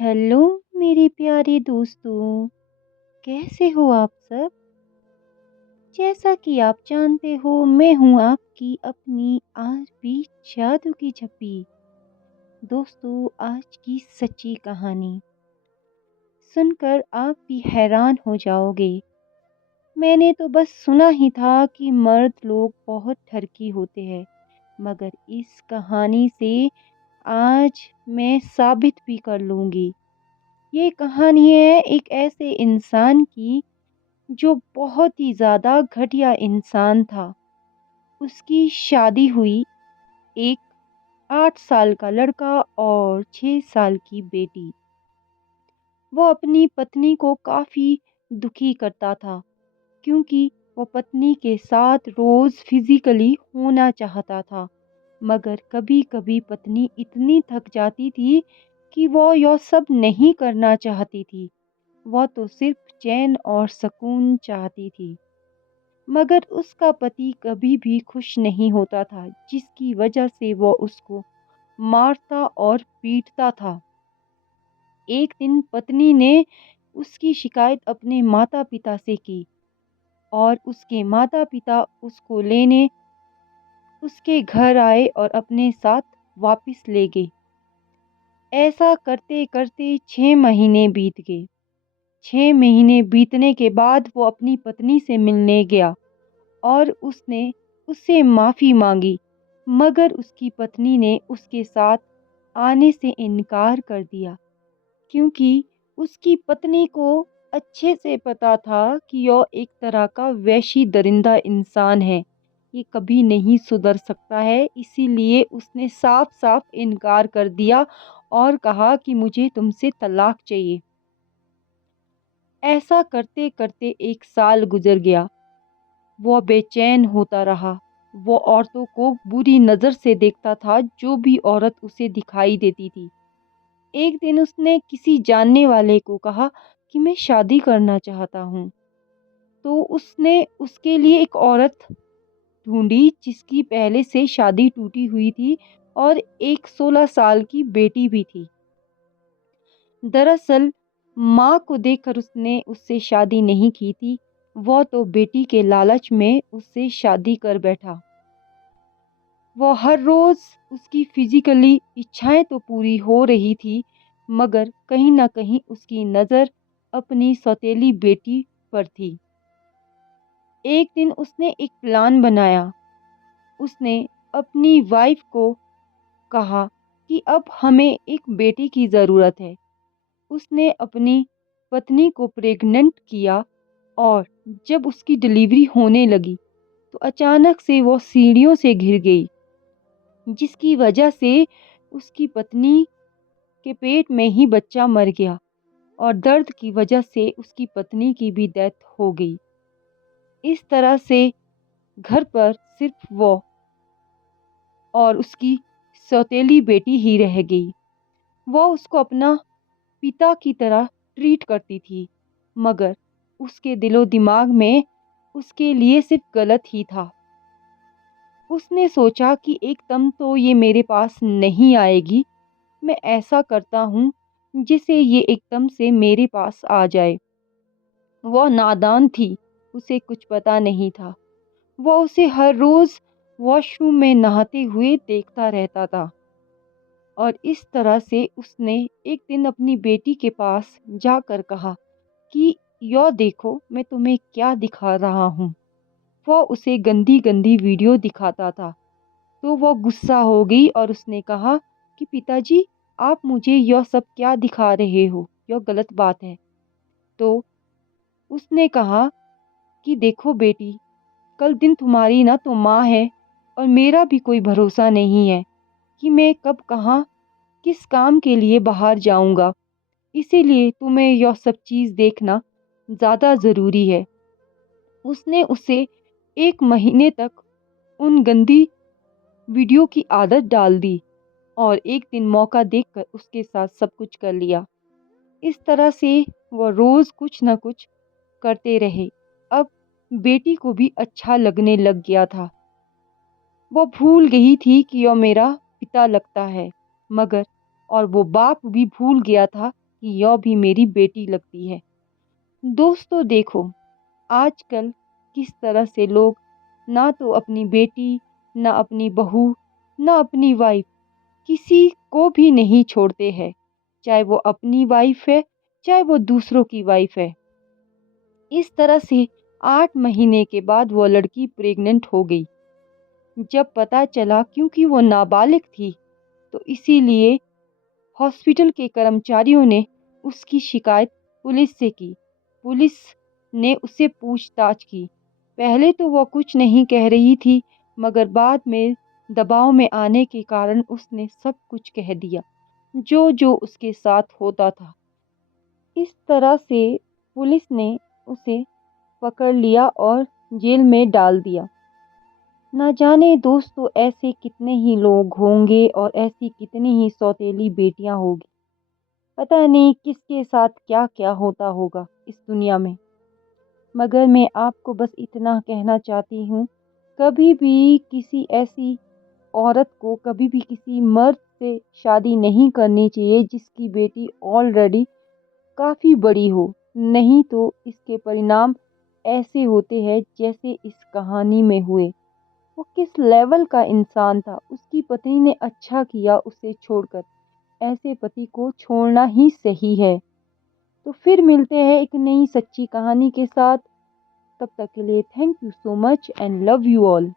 Hello मेरे प्यारे दोस्तों, कैसे हो आप सब? जैसा कि आप जानते हो मैं हूँ आपकी अपनी आरपी जादू की झप्पी। दोस्तों, आज की सच्ची कहानी सुनकर आप भी हैरान हो जाओगे। मैंने तो बस सुना ही था कि मर्द लोग बहुत ठरकी होते हैं, मगर इस कहानी से आज मैं साबित भी कर लूँगी। ये कहानी है एक ऐसे इंसान की जो बहुत ही ज़्यादा घटिया इंसान था। उसकी शादी हुई एक 8 साल का लड़का और 6 साल की बेटी। वो अपनी पत्नी को काफ़ी दुखी करता था क्योंकि वो पत्नी के साथ रोज़ फिज़िकली होना चाहता था, मगर कभी-कभी पत्नी इतनी थक जाती थी कि वो यह सब नहीं करना चाहती थी। वो तो सिर्फ चैन और सुकून चाहती थी। मगर उसका पति कभी भी खुश नहीं होता था, जिसकी वजह से वो उसको मारता और पीटता था। एक दिन पत्नी ने उसकी शिकायत अपने माता-पिता से की और उसके माता-पिता उसको लेने उसके घर आए और अपने साथ वापस ले गए। ऐसा करते-करते 6 महीने बीत गए। 6 महीने बीतने के बाद वो अपनी पत्नी से मिलने गया और उसने उससे माफ़ी मांगी, मगर उसकी पत्नी ने उसके साथ आने से इनकार कर दिया क्योंकि उसकी पत्नी को अच्छे से पता था कि यह एक तरह का वैशी दरिंदा इंसान है, ये कभी नहीं सुधर सकता है। इसीलिए उसने साफ साफ इनकार कर दिया और कहा कि मुझे तुमसे तलाक चाहिए। ऐसा करते करते 1 साल गुजर गया। वो बेचैन होता रहा। वो औरतों को बुरी नज़र से देखता था, जो भी औरत उसे दिखाई देती थी। एक दिन उसने किसी जानने वाले को कहा कि मैं शादी करना चाहता हूँ। तो उसने उसके लिए एक औरत ढूंढी जिसकी पहले से शादी टूटी हुई थी और एक 16 साल की बेटी भी थी। दरअसल माँ को देखकर उसने उससे शादी नहीं की थी। वो तो बेटी के लालच में उससे शादी कर बैठा। वो हर रोज़ उसकी फिजिकली इच्छाएं तो पूरी हो रही थी, मगर कहीं न कहीं उसकी नज़र अपनी सौतेली बेटी पर थी। एक दिन उसने एक प्लान बनाया। उसने अपनी वाइफ को कहा कि अब हमें एक बेटी की ज़रूरत है। उसने अपनी पत्नी को प्रेग्नेंट किया और जब उसकी डिलीवरी होने लगी तो अचानक से वो सीढ़ियों से गिर गई, जिसकी वजह से उसकी पत्नी के पेट में ही बच्चा मर गया और दर्द की वजह से उसकी पत्नी की भी डेथ हो गई। इस तरह से घर पर सिर्फ वो और उसकी सौतेली बेटी ही रह गई। वो उसको अपना पिता की तरह ट्रीट करती थी, मगर उसके दिलो दिमाग में उसके लिए सिर्फ गलत ही था। उसने सोचा कि एकदम तो ये मेरे पास नहीं आएगी, मैं ऐसा करता हूँ जिसे ये एकदम से मेरे पास आ जाए। वो नादान थी, उसे कुछ पता नहीं था। वो उसे हर रोज़ वॉशरूम में नहाते हुए देखता रहता था और इस तरह से उसने एक दिन अपनी बेटी के पास जाकर कहा कि यो देखो मैं तुम्हें क्या दिखा रहा हूँ। वो उसे गंदी गंदी वीडियो दिखाता था। तो वो गुस्सा हो गई और उसने कहा कि पिताजी, आप मुझे यह सब क्या दिखा रहे हो, यह गलत बात है। तो उसने कहा कि देखो बेटी, कल दिन तुम्हारी ना तो माँ है और मेरा भी कोई भरोसा नहीं है कि मैं कब कहाँ किस काम के लिए बाहर जाऊंगा। इसीलिए तुम्हें यह सब चीज़ देखना ज़्यादा ज़रूरी है। उसने उसे 1 महीने तक उन गंदी वीडियो की आदत डाल दी और एक दिन मौका देखकर उसके साथ सब कुछ कर लिया। इस तरह से वह रोज़ कुछ न कुछ करते रहे। अब बेटी को भी अच्छा लगने लग गया था। वो भूल गई थी कि यह मेरा पिता लगता है, मगर और वो बाप भी भूल गया था कि यह भी मेरी बेटी लगती है। दोस्तों देखो, आजकल किस तरह से लोग ना तो अपनी बेटी, ना अपनी बहू, ना अपनी वाइफ, किसी को भी नहीं छोड़ते हैं। चाहे वो अपनी वाइफ है, चाहे वो दूसरों की वाइफ है। इस तरह से 8 महीने के बाद वो लड़की प्रेग्नेंट हो गई। जब पता चला, क्योंकि वो नाबालिग थी, तो इसीलिए हॉस्पिटल के कर्मचारियों ने उसकी शिकायत पुलिस से की। पुलिस ने उससे पूछताछ की। पहले तो वो कुछ नहीं कह रही थी, मगर बाद में दबाव में आने के कारण उसने सब कुछ कह दिया, जो जो उसके साथ होता था। इस तरह से पुलिस ने उसे पकड़ लिया और जेल में डाल दिया। ना जाने दोस्तों, ऐसे कितने ही लोग होंगे और ऐसी कितनी ही सौतेली बेटियां होगी। पता नहीं किसके साथ क्या क्या होता होगा इस दुनिया में। मगर मैं आपको बस इतना कहना चाहती हूँ, कभी भी किसी ऐसी औरत को, कभी भी किसी मर्द से शादी नहीं करनी चाहिए जिसकी बेटी ऑलरेडी काफ़ी बड़ी हो। नहीं तो इसके परिणाम ऐसे होते हैं जैसे इस कहानी में हुए। वो किस लेवल का इंसान था, उसकी पत्नी ने अच्छा किया उसे छोड़कर। ऐसे पति को छोड़ना ही सही है। तो फिर मिलते हैं एक नई सच्ची कहानी के साथ। तब तक के लिए thank you so much and love you all.